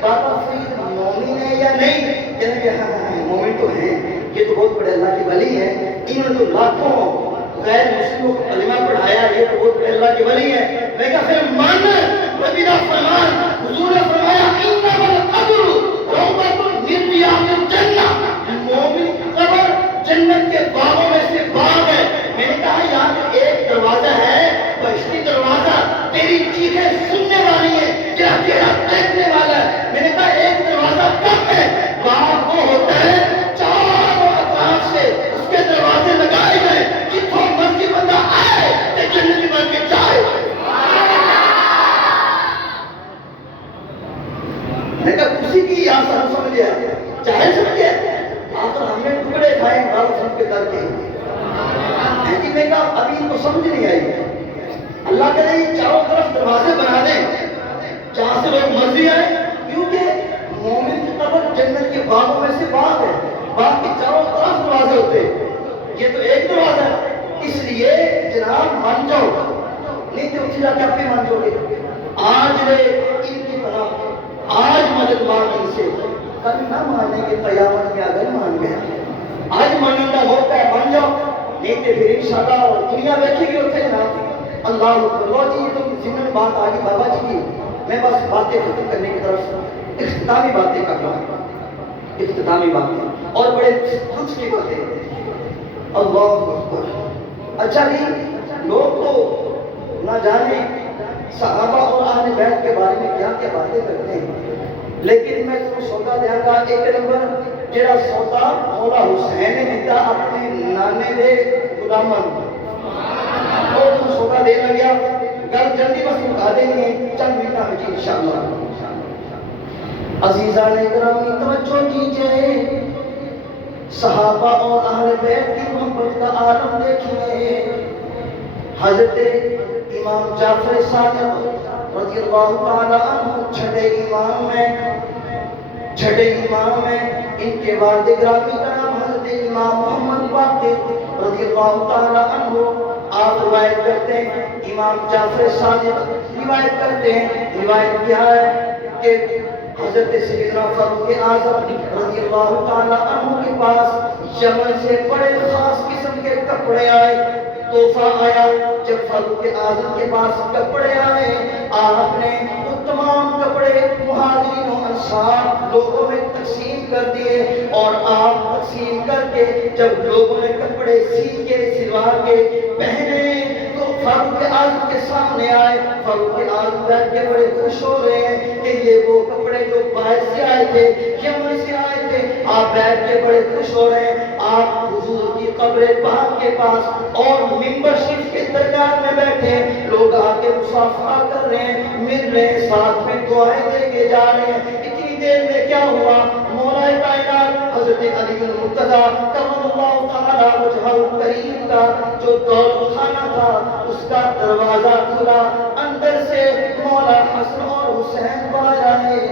بابا فرید مومن ہے یا نہیں کہنے کہ ہاں مومن تو ہیں یہ تو بہت بڑے اللہ کے ولی ہیں انہوں نے تو لاکھوں غیر مسلموں کو کلمہ پڑھایا یہ تو بہت بڑے اللہ کے ولی ہیں میں کہا پھر مان نبی کا فرمان حضور نے فرمایا انما القبر روضۃ من ریاض الجنہ مومن کی قبر جنت کے باغوں میں سے باغ ہے میں نے کہا یہاں تو ایک دروازہ ہے بہشتی دروازہ تیری چیخیں سننے والی ہے تیرا چہرہ دیکھنے والا ہے میں نے کہا ایک دروازہ کم ہے باغ وہ ہوتا ہے چاروں اطراف سے اس کے دروازے لگائے گئے جتوں مرضی بندہ آئے کہ جنت بن کے جائے میں نے کہا کسی کی یہاں سر سمجھ گیا چاہے سمجھ گیا آخر ہم نے ٹکڑے کھائے بابا سب کے در کے ایسی میں کہا ابھی ان کو سمجھ نہیں آئی اللہ کرے یہ چاروں طرف دروازے بنا دیں جہاں سے لوگ مرضی آئے کیونکہ مومن کی قبر جنت کے باغوں میں سے باغ ہے باغ کے چاروں طرف دروازے ہوتے یہ تو ایک دروازہ ہے اس لیے جناب مان جاؤ نہیں تو اٹھ جا کے آپ بھی مان جاؤ گے آج رے ان کی پناہ آج مدد مانگ ان سے کل نہ مانیں گے قیامت میں اگر مان گئے آج ماننے کا موقع ہے مان جاؤ نہیں تو پھر انشاءاللہ دنیا بیٹھے گی ہوتے جناب اللہ اکبر جی تو ضمن بات آگی بابا جی کی میں بس باتیں ختم کرنے کی طرف اختتامی باتیں کر رہا ہوں اختتامی باتیں اور بڑے کچھ کی باتیں اللہ اکبر اچھا نہیں لوگ تو نہ جانے صحابہ اور اہل بیت کے بارے میں کیا کیا باتیں کرتے ہیں لیکن میں تمہیں سودا دیا گا ایک نمبر جڑا سودا مولا حسین نے دیتا اپنے نانے دے غلاماں اور تم سودا دے لگیا گل جلدی بس مکا دینی ہے چند منٹوں میں انشاءاللہ عزیزان گرامی توجہ کیجئے صحابہ اور اہل بیت کی محبت کا عالم دیکھیے حضرت امام جعفر صادق رضی اللہ تعالی عنہ چھٹے امام میں ان کے والد گرامی کا نام حضرت امام محمد باقر رضی اللہ تعالی عنہ آپ روایت کرتے ہیں امام جعفر صادق روایت کرتے ہیں روایت کیا ہے کہ حضرت سیدنا فاروق اعظم رضی اللہ تعالی عنہ کے پاس یمن سے بڑے خاص قسم کے کپڑے آئے تحفہ آیا جب فاروق اعظم کے پاس کپڑے آئے آپ نے وہ تمام کپڑے مہاجرین و انصار لوگوں میں تقسیم کر دیے اور آپ تقسیم کر کے جب لوگوں نے کپڑے سی کے سلوا کے پہنے تو فاروق اعظم کے سامنے آئے فاروق اعظم بیٹھ کے بڑے خوش ہو رہے ہیں کہ یہ وہ کپڑے جو باہر سے آئے تھے یمن سے آئے تھے آپ بیٹھ کے بڑے خوش ہو رہے ہیں آپ حضور کی قبر پاک کے پاس اور منبر شریف کے درگاہ میں بیٹھے لوگ آ کے مصافحہ کر رہے ہیں مل رہے ہیں ساتھ میں دعائیں دے کے جا رہے ہیں اتنی دیر میں کیا ہوا مولا کائنات حضرت علی المرتضیٰ کرم اللہ تعالی وجہہ الکریم کا جو دولت خانہ تھا اس کا دروازہ کھلا اندر سے مولا حسن اور حسین باہر آئے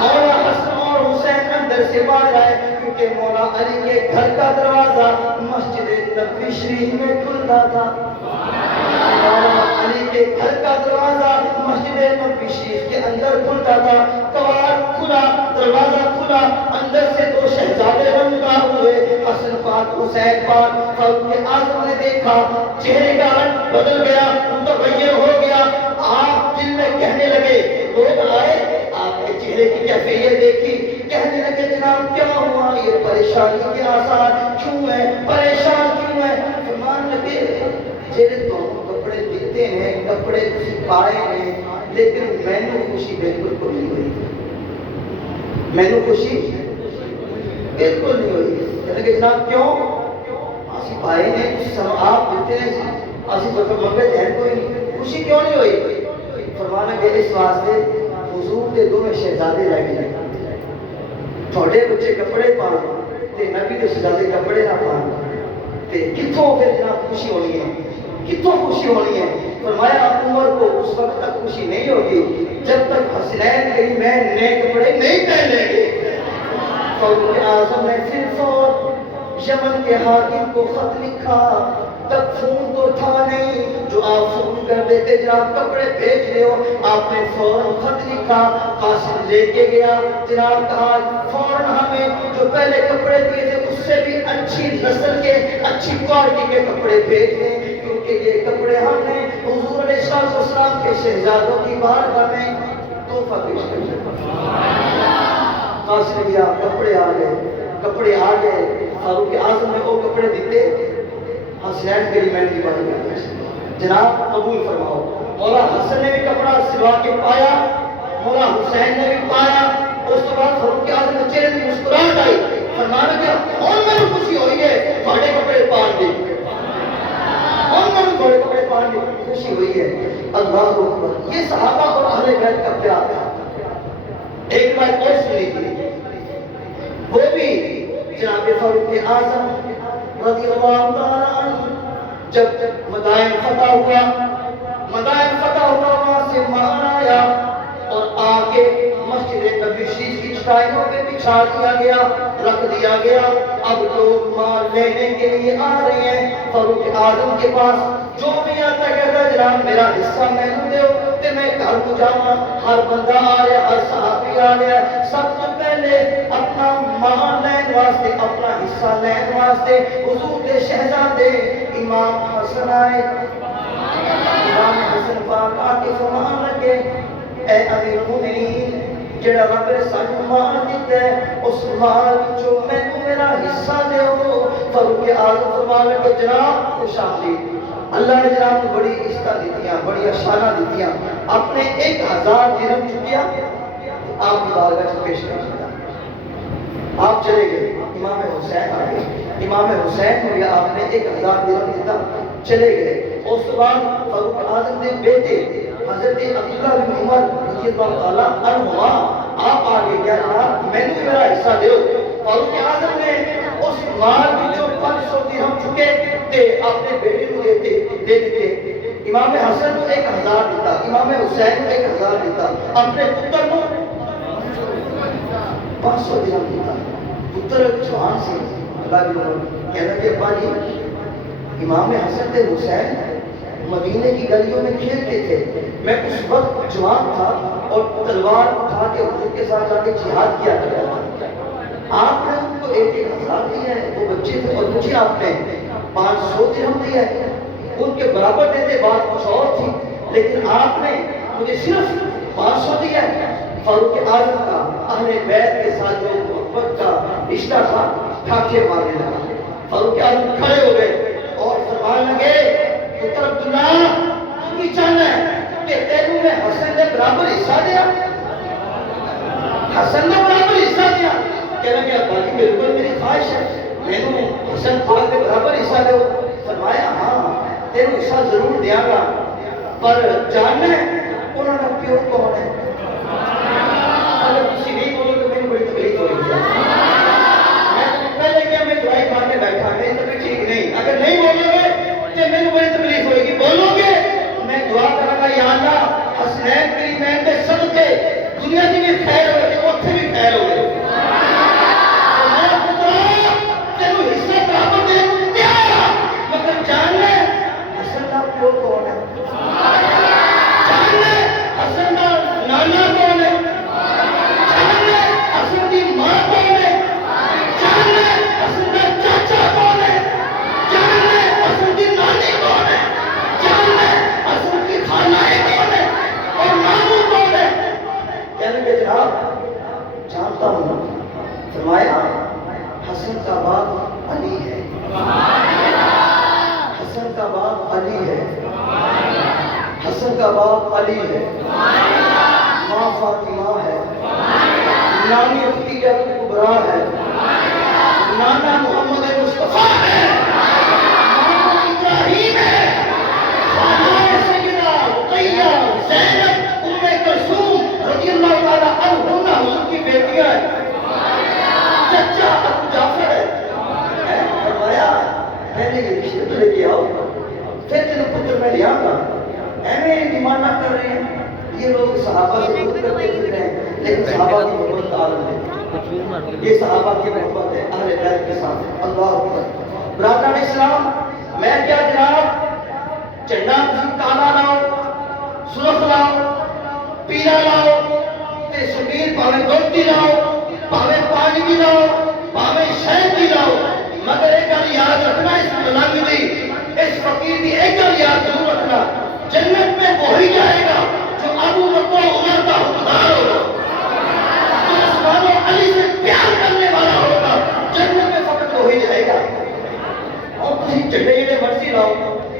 مولا حسن اور حسین اندر سے باہر آئے کیونکہ مولا علی کے گھر کا دروازہ مسجد نبوی شریف میں کھلتا تھا مولا علی کے گھر کا دروازہ مسجد نبوی شریف کے اندر کھلتا تھا کباڑ کھلا دروازہ کھلا اندر سے دو شہزادے رنگار ہوئے حسن پاک حسین پاک فاروق اعظم نے دیکھا چہرے کا رنگ بدل گیا متغیر ہو گیا آپ دل میں کہنے لگے لوگ آئے آپ کے چہرے کی کیفیت دیکھی کہنے لگے جناب کیا ہوا یہ پریشانی کے آثار کیوں کیوں ہے, پریشان کیوں ہے. فرمان لگے جیڑے تو کپڑے دیتے ہیں, کپڑے تسی پائے ہیں, لیکن میں نے خوشی بالکل کوئی نہیں ہوئی, میں نے خوشی بالکل نہیں ہوئی. کہنے کہ جناب کیوں؟ اسی پائے ہیں, آپ دیتے ہیں, اسی منگے دین کوئی خوشی کیوں نہیں ہوئی؟ فرمانا کہ اس واسطے حضور کے دونوں شہزادے رہ گئے, تھوڑے بچے کپڑے پان تے نبی دے شہزادے کپڑے نہ پان, تے کتوں پھر جناب خوشی ہونی ہے, کتوں خوشی ہونی ہے؟ فرمایا عمر کو اس وقت تک خوشی نہیں ہوگی جب تک حسنین کریمین نئے کپڑے نہیں پہن لیں گے. فاروق اعظم نے پھر فور یمن کے حاکم کو خط لکھا, تب فون تو تھا نہیں جو آپ فون کر دیتے جناب کپڑے بھیج رہے ہو. آپ نے فوراً خط لکھا, قاسم لے کے گیا, جناب کہا فوراً ہمیں جو پہلے کپڑے دیے تھے اس سے بھی اچھی نسل کے, اچھی کوالٹی کے کپڑے بھیج دیں, کیونکہ یہ کپڑے ہم نے حضور علیہ السلام کے شہزادوں کی بارگاہ میں تحفہ پیش کر دیا. قاسم گیا, کپڑے آ گئے, کپڑے آ گئے. فاروق اعظم نے وہ کپڑے دیتے حسنین کریمین کی بارگاہ میں, جناب قبول فرماؤ. مولا حسن نے بھی کپڑا سلوا کے پایا, مولا حسین نے بھی پایا. اس کے بعد فاروق اعظم کے چہرے میں مسکراہٹ آئی. فرمانا کیا اور میں خوشی ہوئی ہے تھوڑے کپڑے پہن دی, اور میں تھوڑے کپڑے پہن دی خوشی ہوئی ہے. اللہ اکبر. یہ صحابہ اور اہل بیت کا پیار تھا. ایک بات اور سنی تھی, وہ بھی جناب فاروق اعظم رضی اللہ تعالیٰ عنہ جب مدائن فتح ہوا, مدائن فتح ہوا, وہاں سے مان آیا اور آگے مسجد نبی شریف کی چٹائیوں پہ بچھا دیا گیا, رکھ دیا گیا. اب لوگ مال لینے کے لیے آ رہے ہیں فاروق اعظم کے پاس. جو بھی آتا کہتا جناب میرا حصہ میں نے دو تے میں گھر کو جاؤں. ہر بندہ آ رہا, ہر صحابی آ رہا ہے, سب سے پہلے اپنا مال لین واسطے, اپنا حصہ لین واسطے حضور کے شہزادے امام حسن آئے. امام حسن پاک آ کے فرمان لگے اے امیر المومنین, جڑا رب نے سانو مال دیتا ہے اس مال جو میں میرا حصہ دیو. فاروق اعظم فرمان لگے جناب خوش آمدید, اللہ نے جناب کو بڑی عزت دیتیاں, بڑی شانہ دیتیاں. اپنے 1000 درہم چکیا آپ کی بارگاہ سے پیش کر دیا. آپ چلے گئے, امام حسین آ گئے, امام حسین کو یہ آپ نے 1000 درہم دیتا, چلے گئے. اس کے بعد فاروق اعظم کے بیٹے حضرت عبداللہ بن عمر رضی اللہ تعالیٰ عنہما آپ آگے کیا جناب میں نے میرا حصہ دیو. فاروق اعظم نے اس مال کی جو 500 درہم چکے تھے اپنے بیٹے کو دے دیتے. امام حسن کو 1000 دیتا, امام حسین کو 1000 دیتا, اپنے پتر کو 500 درہم دیتا. پتر جوان سے اللہ کی کہنا کہ ابا جی امام حسن تے حسین مدینے کی گلیوں میں کھیلتے تھے, میں اس وقت جوان تھا اور تلوار اٹھا کے حضور کے ساتھ جا کے جہاد کیا کرتا تھا. آپ نے ان کو 1000 دیا ہے, وہ بچے تھے, اور مجھے آپ نے 500 درہم دیا ہے. ان کے برابر دیتے بات کچھ اور تھی, لیکن آپ نے مجھے صرف 500 دیا ہے. فاروق اعظم کا اہل بیت کے ساتھ جو محبت کا رشتہ تھا ٹھاٹھے مارنے لگا. فاروق اعظم کھڑے ہو گئے اور فرمان لگے پتر عبداللہ تو کی چاہنا ہے کہ تینوں میں حسن نے برابر حصہ دیا, حسن نے برابر حصہ دیا. کہنا کہ ابا جی بالکل میری خواہش ہے میں نے حسن پاک کے برابر حصہ دو. فرمایا ہاں تینوں حصہ ضرور دیا گا, پر جاننا ہے انہوں کا پیو کون ہے. اگر کسی نہیں بولو تو میری بڑی تکلیف ہو رہی ہے. میں پہلے کیا میں دعائی کھا کے بیٹھا, نہیں تو ٹھیک نہیں. اگر نہیں بولو گے تو میری بڑی تکلیف ہوئے گی. بولو گے میں دعا کروں گا یا اللہ حسنین کریمین کے صدقے دنیا کی بھی خیر ہوئے, اتنے بھی خیر ہوئے. جانتا ہوں. فرمایا حسن کا باپ علی ہے, کا باپ علی ہے، ماں فاطمہ ہے، نانی خدیجہ کبریٰ ہے، نانا محمد مصطفیٰ ہے، ماما ابراہیم ہے، خالہ سیدہ رقیہ زینب ام کلثوم رضی اللہ تعالیٰ عنہن حضور کی بیٹیاں ہیں، چچا ابو جعفر ہے۔ فرمایا پہلے یہ رشتے تو لے کے آؤ، پھر تیرے پتر میں لے آؤں گا۔ ایویں ڈیمانڈ نہ کر رہے ہیں، یہ لوگ صحابہ سے دور کرتے پھر ہیں، لیکن صحابہ کی محبت کا عالم ہے، یہ صحابہ کی محبت ہے اہل بیت کے ساتھ۔ اللہ اکبر۔ برادران اسلام، میں کیا جناب جھنڈا کالا لاؤ، سرخ لاؤ، پیلا لاؤ تے شبیر پاویں دودھ لاؤ، پاویں پانی بھی لاؤ، پاویں شہد بھی لاؤ، مگر ایک گل یاد رکھنا اس غلامی دی، اس فقیر دی ایک گل یاد ضرور رکھنا، جنت میں وہی جائے گا جو ابو بکر و عمر کا حقدار ہوگا، جو عثمان و علی سے پیار کرنے والا ہوگا، جنت میں فقط وہی جائے گا۔ اور تسی جھنڈے جڑے مرضی لاؤ،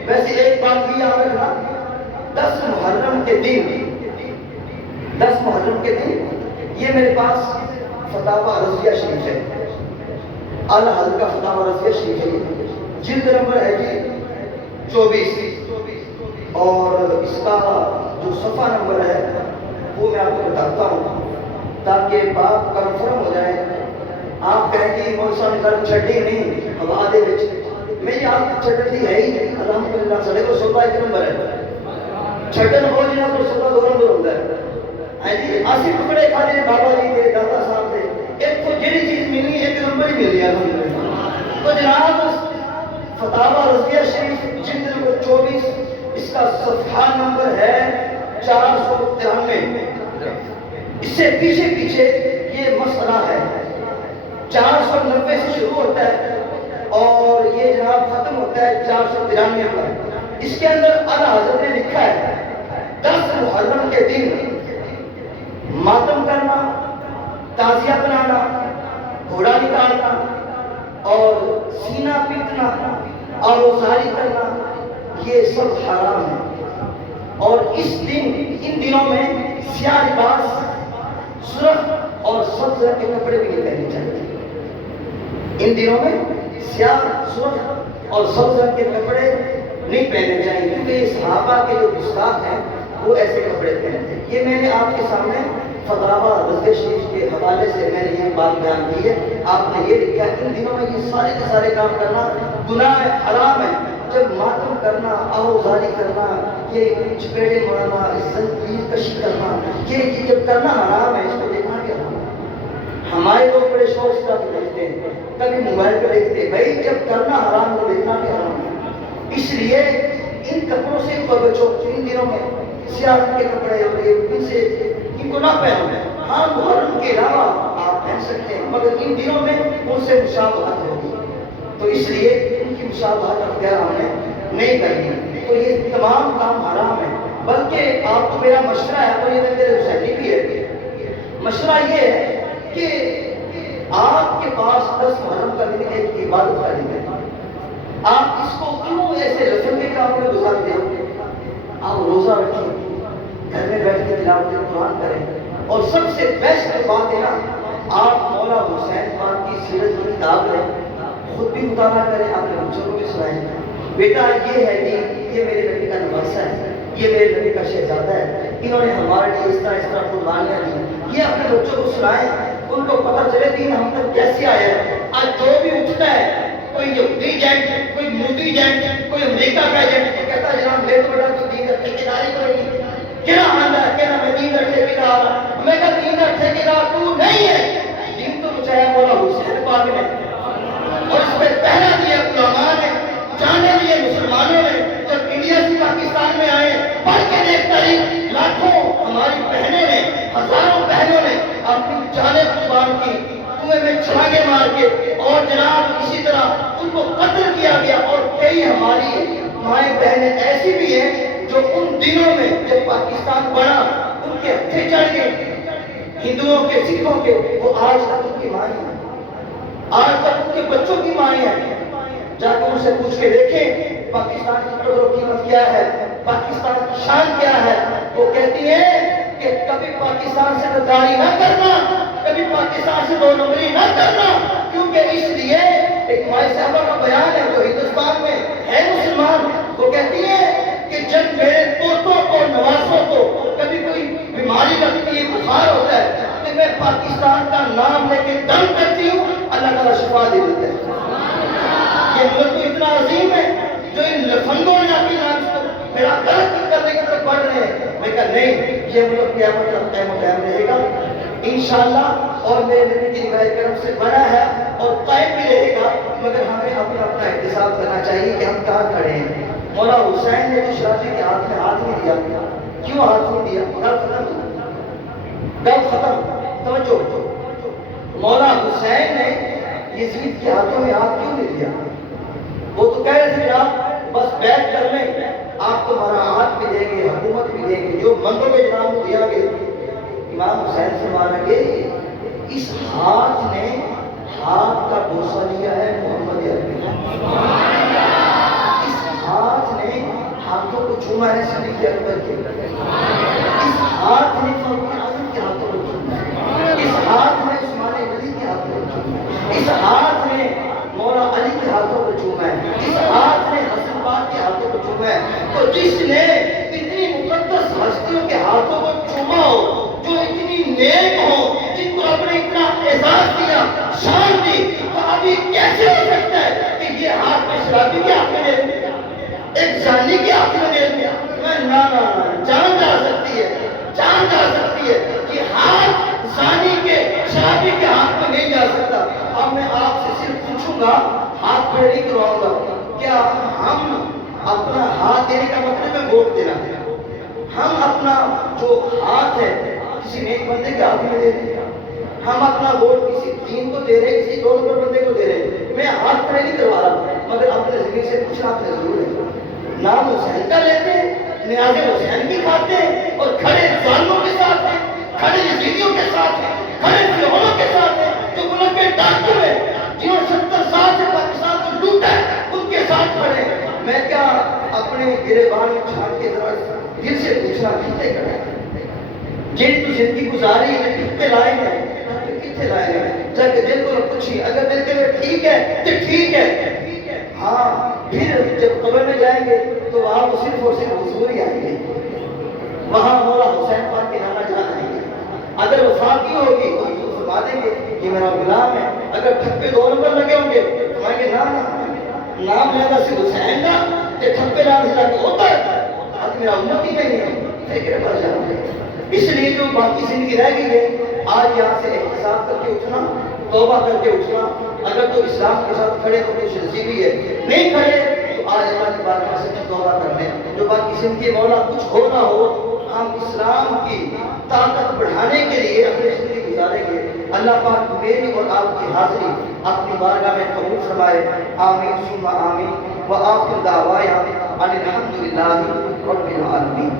ویسے ایک بات بھی یاد رکھنا، 10 محرم کے دن یہ میرے پاس فتاوی رضیہ شریف ہے، اعلیٰ حضرت کا فتاوی رضیہ شریف ہے، جلد نمبر ہے جی 24، اور اس کا جو صفحہ نمبر ہے وہ میں آپ کو بتاتا ہوں تاکہ بات کنفرم ہو جائے۔ آپ کہیں کہ مولوی صاحب نے گل چھڈی نہیں ہوا دے وچ، میری آپ چھڈن دی ہے ہی نہیں، الحمدللہ سارے کو صفحہ ایک نمبر ہے، چھڈن ہو جنا کو صفحہ 2 نمبر ہوتا ہے۔ ہاں جی، اسی ٹکڑے کھا لے بابا جی دے، دادا صاحب دے، ایک کو جڑی چیز ملنی ایک نمبر ہی ملی الحمدللہ۔ تو جناب فتاوی رضیہ شریف جلد نمبر 24، اس کا صفحہ نمبر ہے 493۔ اس سے پیچھے یہ مسئلہ ہے، 490 سے شروع ہوتا ہے اور یہ جناب ختم ہوتا ہے 493 پر۔ اس کے اندر اعلیٰ حضرت نے لکھا ہے 10 محرم کے دن ماتم کرنا، تعزیہ بنانا، گھوڑا نکالنا اور سینہ پیٹنا اور روزاری کرنا، یہ سب حرام ہے۔ اور ان دنوں میں سیاہ لباس، سرخ اور سبز رنگ کے کپڑے بھی نہیں پہننے چاہیے۔ ان دنوں میں سیاہ، سرخ اور سبز رنگ کے کپڑے نہیں پہننے چاہیے، کیونکہ یہ صحابہ کے جو گستاخ ہیں وہ ایسے کپڑے پہنتے ہیں۔ یہ میں نے آپ کے سامنے فتاوی رضیہ شریف کے حوالے سے میں نے یہ بات بیان کی ہے۔ آپ نے یہ لکھا ان دنوں میں یہ سارے کے سارے کام کرنا گناہ ہے، حرام ہے۔ جب ماتم کرنا، آہوزاری کرنا، یہ چپیڑے مارنا، زنجیر کشی کرنا، یہ جب کرنا حرام ہے، اس کو دیکھنا کیا حرام ہے۔ ہمارے لوگ بڑے شوق سے دیکھتے ہیں، کبھی موبائل پہ دیکھتے ہیں، بھائی جب کرنا حرام ہے دیکھنا کیا حرام ہے۔ اس لیے ان کپڑوں سے بچو، ان دنوں میں سیاہ رنگ کے کپڑے ان کو نہ پہنو۔ ہاں محرم کے علاوہ آپ پہن سکتے ہیں، مگر ان دنوں میں ان سے مشابہت ہوگی، تو اس لیے ان کی مشابہت اختیار ہم نے نہیں کرنی۔ تو یہ تمام کام حرام ہے۔ بلکہ آپ کو میرا مشورہ ہے، اور یہ میرے حسینی بھی ہے، مشورہ یہ ہے کہ آپ کے پاس 10 محرم کا دن ایک عبادت کا دن ہے، آپ اس کو کیوں ایسے رسم کے کام میں گزارتے ہیں؟ آپ روزہ رکھیں، گھر میں بیٹھ کے تلاوت قرآن کریں، اور سب سے بیسٹ بات ہے نا، آپ مولا حسین پاک کی سیرت کی کتاب لیں، خود بھی مطالعہ کریں، اپنے بچوں کو بھی سنائیں۔ بیٹا یہ ہے کہ یہ میرے نبی کا نواسہ ہے، یہ میرے نبی کا شہزادہ ہے، انہوں نے ہمارے لیے اس طرح قربانیاں دی، یہ اپنے بچوں کو سنائیں، ان کو پتہ چلے دین ہم تک کیسے آیا ہے۔ آج جو بھی اٹھتا ہے، کوئی یہودی ایجنٹ، کوئی مودی ایجنٹ، کوئی امریکہ کا ایجنٹ، وہ کہتا ہے جناب میرے بیٹا تو دین کا ٹھیکیداری کرے گی، کیا آندا ہے کہ میں دین کا ٹھیکیدار ہوں؟ میں کہا دین کا ٹھیکیدار تو نہیں ہے، دین تو بچایا مولا حسین پاک نے، اور اس پہ پہرا دیا علماء نے، جانے دیے مسلمانوں نے۔ جب انڈیا سے پاکستان میں آئے، پڑھ کے دیکھ تاریخ، لاکھوں ہماری بہنوں نے، ہزاروں بہنوں نے اپنی جانیں قربان کی، کنویں میں چھلانگے مار کے، اور جناب اسی طرح ان کو قتل کیا گیا۔ اور کئی ہماری مائیں بہنیں ایسی بھی ہیں جو ان دنوں میں جب پاکستان بنا ان کے ہتھے چڑھ گئے، ہندوؤں کے، سکھوں کے، وہ آج تک ان کی مائیں ہیں، آج تک ان کے بچوں کی مائیں ہیں۔ جا کے ان سے پوچھ کے دیکھیں پاکستان کی قدر و قیمت کیا ہے، پاکستان کی شان کیا ہے؟ وہ کہتی ہے کہ کبھی پاکستان سے غداری نہ کرنا، کبھی پاکستان سے دو نمبری نہ کرنا، کیونکہ اس لیے ایک مائی صاحبہ کا بیان ہے جو ہندوستان میں ہے مسلمان، وہ کہتی ہے کہ جب میرے پوتوں کو نوازوں کو کبھی کوئی بیماری لگتی ہے، بخار ہوتا ہے، تو میں پاکستان کا نام لے کے دم کرتی ہوں، اللہ تعالیٰ شفا دے دیتا ہے۔ یہ ملک تو اتنا عظیم ہے جو ان لفنگوں نے اپنی نام سے میرا غلط کرنے کی طرف بڑھ رہے ہیں۔ میں کہا نہیں، یہ ملک قیامت تک قائم و دائم رہے گا انشاءاللہ، اور میرے نبی کی روایت کرم سے بنا ہے اور قائم بھی رہے گا، مگر ہمیں اپنا اپنا احتساب کرنا چاہیے کہ ہم کہاں کھڑے ہیں۔ مولا حسین نے جو شرافی کے ہاتھ میں ہاتھ نہیں دیا، کیوں ہاتھ نہیں دیا؟ گل ختم، توجہ۔ مولا حسین نے یزید کے ہاتھوں میں ہاتھ کیوں نہیں دیا؟ وہ تو کہہ رہے تھے جناب بس بیعت کر لیں، آپ کو مراعات بھی دیں گے، حکومت بھی دیں گے، جو منگو گے جناب دیا گے۔ امام حسین سے مانا کہ اس ہاتھ نے ہاتھ کا بوسہ لیا ہے محمد عربی، اس ہاتھ نے ہاتھوں کو چوما ہے صدیق اکبر کے، اس ہاتھ نے فاروق اعظم کے ہاتھوں کو چوما ہے، اس ہاتھ نے عثمان غنی کے ہاتھوں کو چوما ہے، اس ہاتھ نے مولا علی کے ہاتھوں کو چوما ہے، اس ہاتھ نے حسن پاک کے ہاتھوں کو چوما ہے۔ تو جس نے اتنی مقدس ہستیوں کے ہاتھوں کو چوما ہو، جو اتنی نیک ہو، جن کو اپنے اتنا اعزاز دیا، شان دی، تو ابھی کیسے ہو سکتا ہے کہ یہ ہاتھ میں شرابی کے ہاتھ میں دے دیا، ایک زانی کے ہاتھ میں دے دیا؟ نا جان جا سکتی ہے، جان جا سکتی ہے کہ ہاتھ زانی کے شرابی کے ہاتھ میں نہیں جا سکتا۔ اب میں آپ سے صرف پوچھوں گا، ہاتھ کھڑے نہیں کرواؤں گا، کیا ہم اپنا ہاتھ دینے کا مطلب ہے ووٹ دینا؟ ہم اپنا جو ہاتھ ہے کسی نیک بندے کے ہاتھ میں دے رہے ہیں، ہم اپنا ووٹ کسی دین کو دے رہے ہیں، کسی دو نمبر بندے کو دے رہے ہیں۔ میں ہاتھ کھڑے نہیں کروا رہا، مگر اپنے زمین سے پوچھنا آپ نے ضرور ہے۔ نام حسین کا لیتے ہیں، نیاز حسین کی کھاتے ہیں، اور کھڑے ظالموں کے ساتھ ہیں، کھڑے یزیدیوں کے ساتھ ہیں، کھڑے فرعونوں کے ساتھ ہیں، جو ملک کے ڈاکو ہیں، جنہوں نے 70 سال سے پاکستان کو لوٹا ہے، ان کے ساتھ کھڑے ہیں۔ میں کیا اپنے گریبان میں چھاٹ کے ذرا دل سے پوچھنا کتنے کھڑے ہیں؟ جن تو زندگی گزاری ہے کتنے لائے ہیں، کتنے لائے ہیں؟ جا کے دل کو پوچھیے، اگر دل کے میں ٹھیک ہے تو ٹھیک ہے، ہاں پھر جب قبر میں جائیں گے تو وہاں وہ صرف اور صرف حضور ہی آئیں گے، وہاں مولا حسین پاک کے نانا جان آئیں گے۔ اگر وفات کی ہوگی تو حضور فرما دیں گے یہ میرا غلام ہے۔ اگر ٹھپے دو نمبر لگے ہوں گے تو کہیں گے نام لینا سے حسین کا تے ٹھپے لانے سے لگے ہوتا ہے، آج میرا امت ہی نہیں ہے، فکر بڑھ جاؤں گے۔ اس لیے جو باقی زندگی رہ گئی ہے، آج یہاں سے احتساب کر کے اٹھنا، توبہ کر کے اٹھنا۔ اگر تو اسلام کے ساتھ کھڑے تو کچھ نصیبی ہے، نہیں کھڑے تو آج اللہ کی بارگاہ میں سچی توبہ کر لیں۔ جو باقی زندگی مولا کچھ ہو نہ ہو، ہم اسلام کی طاقت بڑھانے کے لیے اپنی زندگی گزاریں گے۔ اللہ پاک میری اور آپ کی حاضری اپنی بارگاہ میں قبول فرمائے، آمین ثم آمین، وآخر دعوانا ان الحمد للہ رب العالمین۔